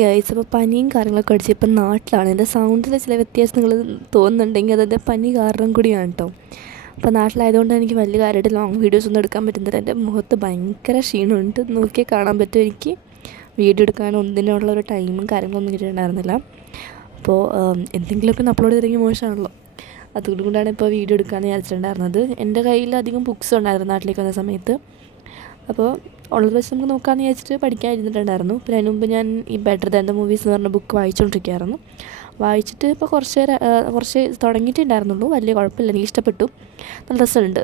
Guys ഇപ്പോൾ പനിയും കാര്യങ്ങളൊക്കെ അടിച്ച് ഇപ്പം നാട്ടിലാണ്. എൻ്റെ സൗണ്ടിൽ ചില വ്യത്യാസം നിങ്ങൾ തോന്നുന്നുണ്ടെങ്കിൽ അതെൻ്റെ പനി കാരണം കൂടിയാണ് കേട്ടോ. അപ്പോൾ നാട്ടിലായതുകൊണ്ട് എനിക്ക് വലിയ കാര്യമായിട്ട് ലോങ് വീഡിയോസ് ഒന്നും എടുക്കാൻ പറ്റുന്നില്ല. എൻ്റെ മുഖത്ത് ഭയങ്കര ക്ഷീണമുണ്ട്, നോക്കിയാൽ കാണാൻ പറ്റും. എനിക്ക് വീഡിയോ എടുക്കാനും ഒന്നിനുള്ള ഒരു ടൈമും കാര്യങ്ങളൊന്നും കിട്ടിയിട്ടുണ്ടായിരുന്നില്ല. അപ്പോൾ എന്തെങ്കിലുമൊക്കെ ഒന്ന് അപ്ലോഡ് ചെയ്തെങ്കിൽ മോശമാണല്ലോ. അതുകൊണ്ടാണ് ഇപ്പോൾ വീഡിയോ എടുക്കാമെന്ന് വിചാരിച്ചിട്ടുണ്ടായിരുന്നത്. എൻ്റെ കയ്യിൽ അധികം ബുക്സ് ഉണ്ടായിരുന്നു നാട്ടിലേക്ക് വന്ന സമയത്ത്. അപ്പോൾ ഉള്ളത് വെച്ച് നമുക്ക് നോക്കാമെന്ന് വിചാരിച്ചിട്ട് പഠിക്കാൻ ഇരുന്നിട്ടുണ്ടായിരുന്നു. പിന്നെ അതിന് മുമ്പ് ഞാൻ ഈ ബെറ്റർ ദാൻ ദ മൂവീസ് എന്ന് പറഞ്ഞ ബുക്ക് വായിച്ചുകൊണ്ടിരിക്കുകയായിരുന്നു. വായിച്ചിട്ട് ഇപ്പോൾ കുറച്ച് തുടങ്ങിയിട്ടുണ്ടായിരുന്നുള്ളൂ. വലിയ കുഴപ്പമില്ല, എനിക്ക് ഇഷ്ടപ്പെട്ടു, നല്ല രസമുണ്ട്.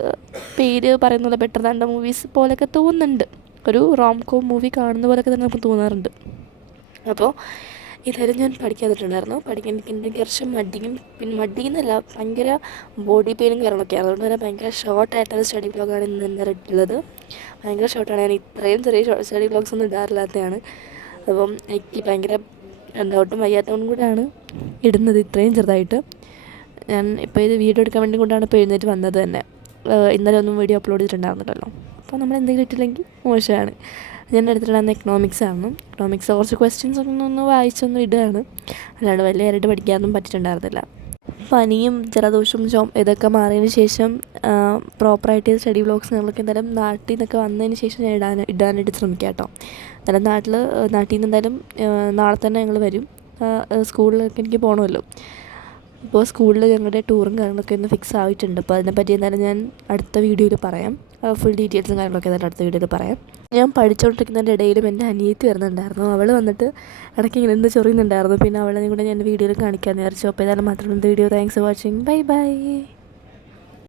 പേര് പറയുന്നത് ബെറ്റർ ദാൻ ദ മൂവീസ് പോലെയൊക്കെ തോന്നുന്നുണ്ട്. ഒരു റോം കോം മൂവി കാണുന്ന പോലെയൊക്കെ തന്നെ നമുക്ക് തോന്നാറുണ്ട്. അപ്പോൾ ഇതായാലും ഞാൻ പഠിക്കാതിട്ടുണ്ടായിരുന്നു. പഠിക്കാൻ എനിക്ക് കുറച്ച് പിന്നെ മടിയെന്നല്ല, ഭയങ്കര ബോഡി പെയിനും കാര്യങ്ങളൊക്കെ. അതുകൊണ്ട് തന്നെ ഭയങ്കര ഷോർട്ടായിട്ടുള്ള സ്റ്റഡി ബ്ലോഗാണ് ഇന്ന് ഇട്ടുള്ളത്. ഭയങ്കര ഷോർട്ടാണ്. ഞാൻ ഇത്രയും ചെറിയ സ്റ്റഡി ബ്ലോഗ്സ് ഒന്നും ഇടാറില്ലാത്തതാണ്. അപ്പം എനിക്ക് ഭയങ്കര ഒട്ടും വയ്യാത്തതുകൊണ്ടും കൂടെയാണ് ഇടുന്നത് ഇത്രയും ചെറുതായിട്ട്. ഞാൻ ഇപ്പോൾ ഇത് വീഡിയോ എടുക്കാൻ വേണ്ടി കൊണ്ടാണ് ഇപ്പോൾ എഴുന്നേറ്റ് വന്നത് തന്നെ. ഇന്നലെ ഒന്നും വീഡിയോ അപ്ലോഡ് ചെയ്തിട്ടുണ്ടായിരുന്നല്ലോ. അപ്പോൾ നമ്മൾ എന്തെങ്കിലും ഇട്ടില്ലെങ്കിൽ മോശമാണ്. ഞാൻ എടുത്തിട്ടുണ്ടായിരുന്ന എക്കണോമിക്സ് കുറച്ച് ക്വസ്റ്റ്യൻസ് ഒന്ന് വായിച്ചൊന്നും ഇടുകയാണ്. അല്ലാണ്ട് വലിയ കാര്യമായിട്ട് പഠിക്കാനൊന്നും പറ്റിയിട്ടുണ്ടായിരുന്നില്ല. പനിയും ജലദോഷവും ഇതൊക്കെ മാറിയതിന് ശേഷം പ്രോപ്പറായിട്ട് സ്റ്റഡി വ്ളോഗ്സുകളൊക്കെ എന്തായാലും നാട്ടിൽ നിന്നൊക്കെ വന്നതിന് ശേഷം ഞാൻ ഇടാനായിട്ട് ശ്രമിക്കാം കേട്ടോ. എന്തായാലും നാട്ടിൽ നിന്ന് എന്തായാലും നാളെ തന്നെ ഞങ്ങൾ വരും. സ്കൂളിലൊക്കെ എനിക്ക് പോകണമല്ലോ. ഇപ്പോൾ സ്കൂളിൽ ഞങ്ങളുടെ ടൂറും കാര്യങ്ങളൊക്കെ ഒന്ന് ഫിക്സ് ആയിട്ടുണ്ട്. അപ്പോൾ അതിനെപ്പറ്റി എന്തായാലും ഞാൻ അടുത്ത വീഡിയോയിൽ പറയാം. ഫുൾ ഡീറ്റെയിൽസും കാര്യങ്ങളൊക്കെ എന്തായാലും അടുത്ത വീഡിയോയിൽ പറയാം. ഞാൻ പഠിച്ചുകൊണ്ടിരിക്കുന്നതിൻ്റെ ഇടയിലും എൻ്റെ അനിയത്തി വരുന്നുണ്ടായിരുന്നു. അവൾ വന്നിട്ട് ഇടയ്ക്ക് ഇങ്ങനെ എന്ത് ചൊറിയുന്നുണ്ടായിരുന്നു. പിന്നെ അവളെ കൂടെ ഞാൻ വീഡിയോയിൽ കാണിക്കാമെന്ന് വിചാരിച്ചു. അപ്പോൾ ഏതായാലും മാത്രം video. Thanks for watching. Bye bye.